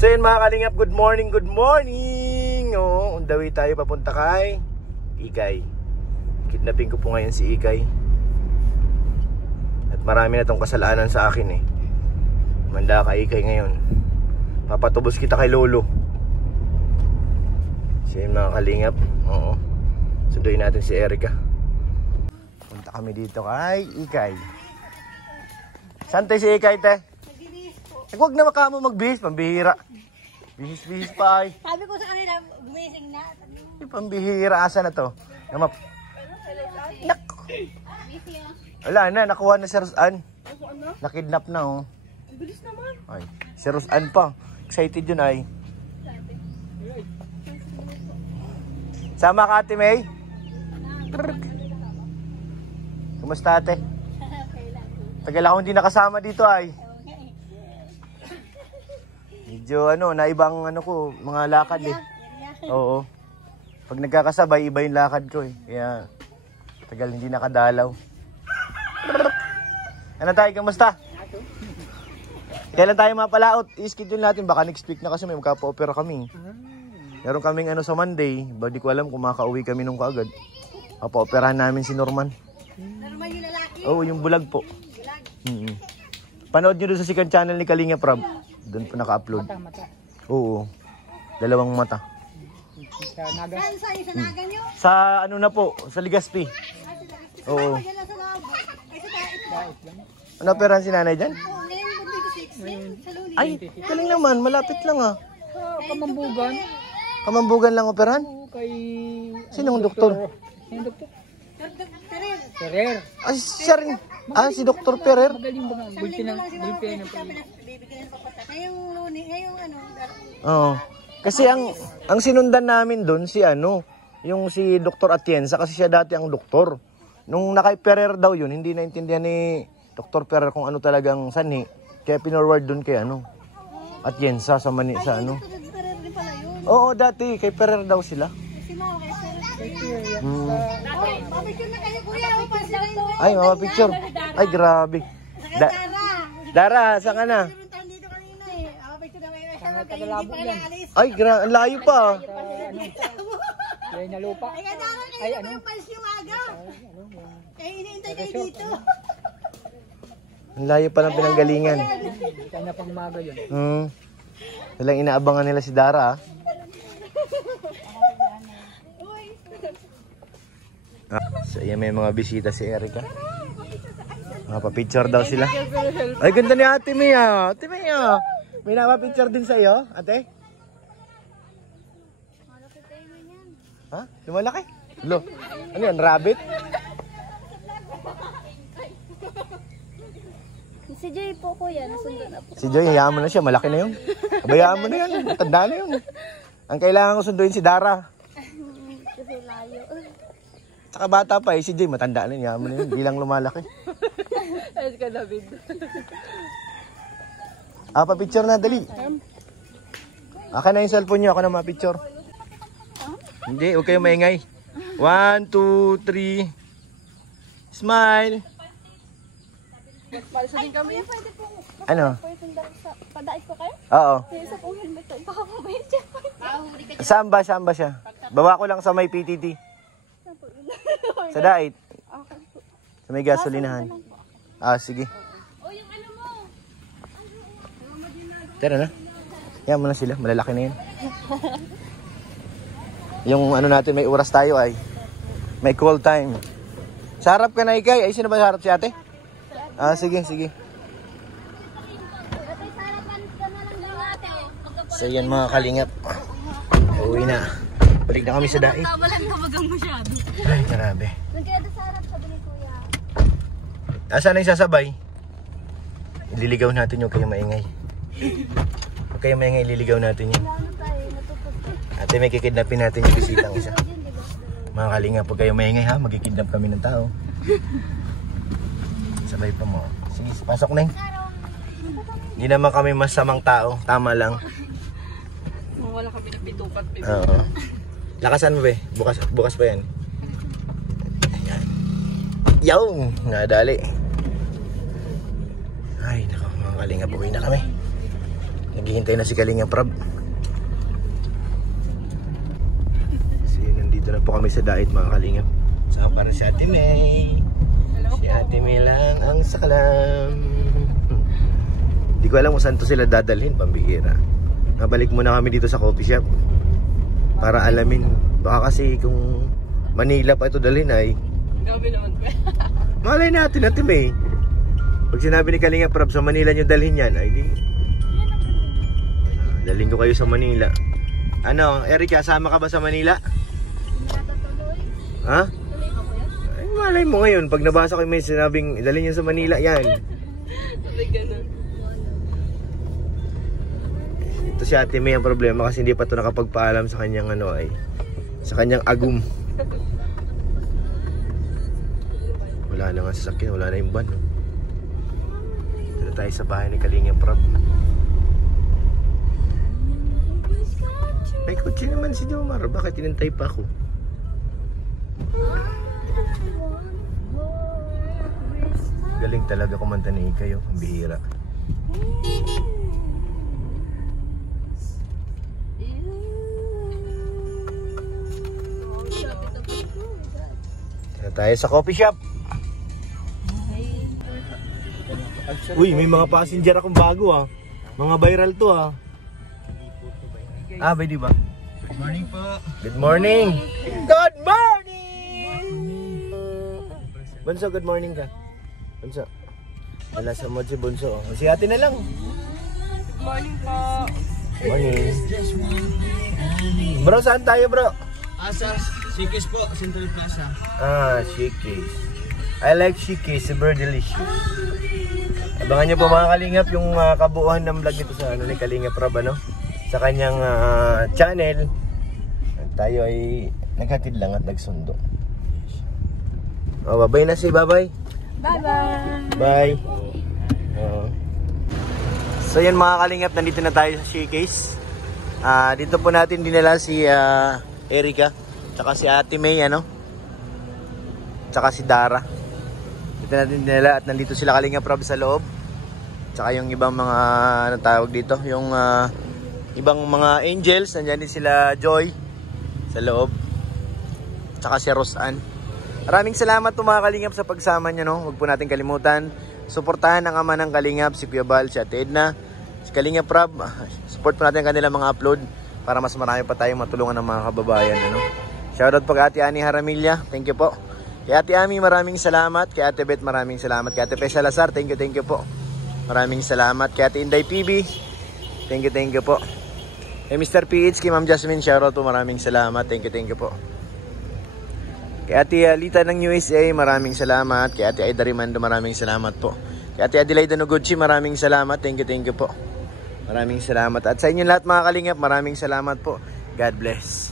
So yun mga kalingap, good morning, good morning. On the way tayo papunta kay Ikay. Kidnapin ko po ngayon si Ikay. At marami na tong kasalanan sa akin eh. Manda ka Ikay ngayon. Papatubos kita kay Lolo. So yun mga kalingap. Oo. Sunduin natin si Erica. Punta kami dito kay Ikay. Saan tayo si Ikay te? Huwag na makamo magbihis, pambihira. Bihis-bihis pa ay. Sabi ko sa kanila, gumising na. Pambihira, asa na to? Wala na, nakuha na si Rosan. Nakidnap na oh. Ang bilis naman. Ay, si Rosan pa. Excited yun ay. Sama ka Ate May? Kumusta ate? Tagal ako hindi nakasama dito ay. Medyo naibang ko, mga lakad eh. Oo. Pag nagkakasabay, iba yung lakad ko eh. Kaya, tagal hindi nakadalaw. Ano tayo, kamusta? Kailan tayo mapalaot? I-schedule natin, baka next week na kasi may magkapa-opera kami. Meron kaming sa Monday, ba di ko alam kung makauwi kami nung kaagad. Papa-operahan namin si Norman. Norman yung lalaki? Oo, yung bulag po. Panood nyo doon sa second channel ni Kalinga Prab. Doon po naka-upload. Mata. Oo. Dalawang mata. Sa Naga. Saan sa Naga nyo? Sa na po, sa Legazpi. Oo. Diyan lang sa labo. Ay, sa Tait. Ano operahan si nanay dyan? Oo, ngayon po 26. Sa Luli. Ay, galing naman, malapit lang ah. Kamambugan. Kamambugan lang operahan? Kay... Sinong doktor? Sinong doktor? Ferrer. Ferrer. Ay, siya rin. Ah, si Dr. Ferrer. Magaling ba nga? Bulpi ng... Bibigyan ng papata. Ngayong Luni, ngayong Oo. Kasi ang sinundan namin doon si yung si Dr. Atienza kasi siya dati ang doktor. Nung nakay Ferrer daw yun, hindi naintindihan ni Dr. Ferrer kung ano talagang sanhi. Kaya pinorward doon kay Atienza sa Ferrer din pala yun. Oo, dati kay Ferrer daw sila. Si Mao kay Ferrer. Mapicture na kayo kuya. Ay, mama picture. Ay, grabe. Dara, saan ka na? Dito kanina eh. Mapicture na kayo. Tagalabo yan. Ay, ang layo pa. Yan na lupa. Ay, kailangan kayo pa yung pals yung aga. Kaya iniintay kayo dito. Ang layo pa ng pinanggalingan. Kanya pang umaga yun. Walang inaabangan nila si Dara. So yan, may mga bisita si Erica. Mapapicture daw sila. Ay, ganda ni Ate Mia. Ate Mia, may napapicture din sa iyo, ate? Ha? Lumalaki? Lo. Ano yan, rabbit? Si Joy po kuya, nasundo na po. Si Joy, hayaan mo na siya, malaki na yun. Bayaan mo na yan, matanda na yun. Ang kailangan ko sunduin si Dara. Kasi layo. Tsaka bata pa si Joy, matanda na yun, hayaan mo na yun, bilang lumalaki. Ayos ka, David. Pa-picture na, dali. Aka na yung cellphone nyo, ako na ma-picture. Hindi, huwag kayong maingay. 1, 2, 3. Smile. Palsa din kami. Pwede po. Ano? Padait ko kayo? Oo. Yung isa pong helmet ko. Baka mabait siya. Saan ba siya? Baba ko lang sa may PTT. Sa Dait. Sa may gasolinahan. Sige. O yung ano mo. Tara na. Yan mo na sila. Malalaki na yun. Yung natin, may oras tayo ay. May call time. Sa harap ka na Ikay. Ay, sino ba sa harap si ate? Sige. So yan mga kalingap. Uwi na. Balik na kami sa Dait. Tawalan ka magang masyado. Ay, grabe. Nagkaya sa harap sabi ni kuya. Saan na yung sasabay? Ililigaw natin yung kayo maingay. Huwag kayo maingay, ililigaw natin yun. Ano tayo, natutupit. Ate, may kikidnapin natin yung bisitang isa. Mga kalingap, huwag kayo maingay ha. Magkikidnap kami ng tao. Sabay pa mo. Sige, pasok na yun. Hindi naman kami masamang tao. Tama lang. Wala kami nagpitupat. Oo. Lakasan mo be. Bukas pa yan. Ayan. Yaw! Nadali. Ay, nako. Mga kalingap, uwi na kami. Naghihintay na si Kalinga Prab. So yun, nandito na po kami sa Dait mga Kalingap. So para si Ate May. Si Ate May lang ang sakalam. Hindi ko alam kung saan to sila dadalhin, pambihira. Nabalik muna kami dito sa coffee shop para alamin. Baka kasi kung Manila pa ito dalhin ay Gabi naman pa. malay natin, Ate May. Pag sinabi ni Kalinga Prab sa Manila nyo dalhin yan, ay di dalhin ko kayo sa Manila. Ano, Erica, sama ka ba sa Manila? Ha? Ay, malay mo ngayon. Pag nabasa ko may sinabing dalhin yan sa Manila, yan. Sabi ganun. Ito si Ate May ang problema kasi hindi pa ito nakapagpaalam sa kanyang ano ay sa kanyang agum. Wala na nga sasakyan, wala na yung van. Dito na tayo sa bahay ni Kalinga Prab. May kotse naman si Jomar, bakit tinintay pa ako? Galing talaga kumanta ni Ikayo, ang bihira. Dito na tayo sa coffee shop. Uy, may mga passenger akong bago ah. Mga viral to ah. Ah, ba di ba? Good morning po. Good morning. Good morning. Bunso, good morning ka. Bunso. Wala sa mod si Bunso. Oh. Si ate na lang. Good morning po. Morning. Bro, saan tayo bro? Asa, Sikis po, Central Plaza. Ah, Shikis. I like Shikis, super delicious. Abangan nyo po mga Kalingap yung kabuuan ng vlog dito sa ni Kalinga Prab, ano? Sa kanyang channel. Tayo ay naghatid lang at nagsundo. Oh, babay na si Babay. Bye-bye. Bye. So yan mga Kalingap, nandito na tayo sa Showcase. Dito po natin dinala si Erica, tsaka si Ate May, ano? Tsaka si Dara. Dito natin dinala at nandito sila Kalinga Prab sa loob. Tsaka yung ibang mga anong tawag dito, yung ibang mga angels, nandiyan din sila Joy sa loob. Tsaka si Rosan. Maraming salamat po mga Kalingap sa pagsama nyo, no? Huwag po natin kalimutan. Suportahan ang ama ng Kalingap, si Kuya Bal, si Ate Edna, si Kalinga Prab. Support po natin ang kanilang mga upload para mas marami pa tayong matulungan ng mga kababayan, ano? Shoutout po kay Ate Ani Haramilla. Thank you po. Kay Ate Ami, maraming salamat. Kay Ate Beth, maraming salamat. Kay Ate Pe Salazar, thank you po. Maraming salamat. Kay Ate Inday PB, thank you po. Kay Mr. PH, kay Ma'am Jasmine, shoutout po, maraming salamat. Thank you po. Kay Ate Alita ng USA, maraming salamat. Kay Ate Aida Rimando, maraming salamat po. Kay Ate Adelaide Noguchi, maraming salamat. Thank you po. Maraming salamat. At sa inyo lahat mga Kalingap, maraming salamat po. God bless.